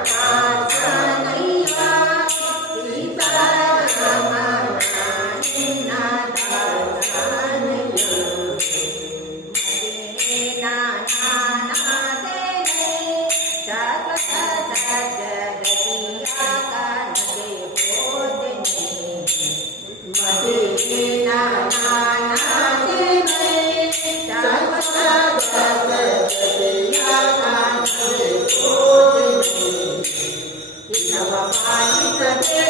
Música Yeah.